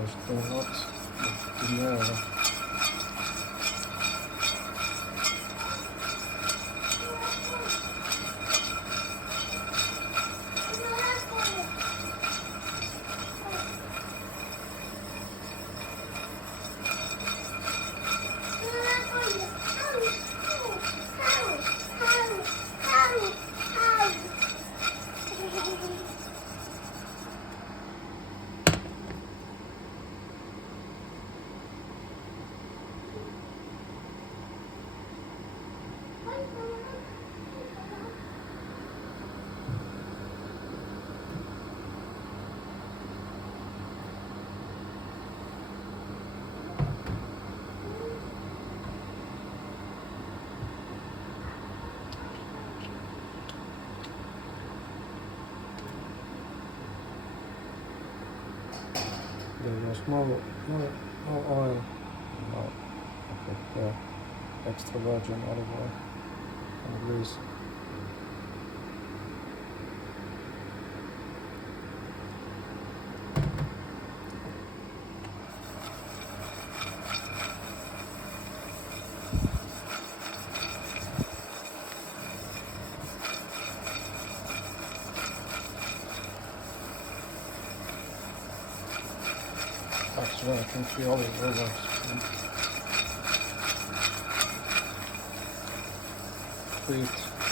juist nog wat optimeren. There's no oil. No, I put extra virgin olive oil and grease. Straks werken 2 olive oil. Friet.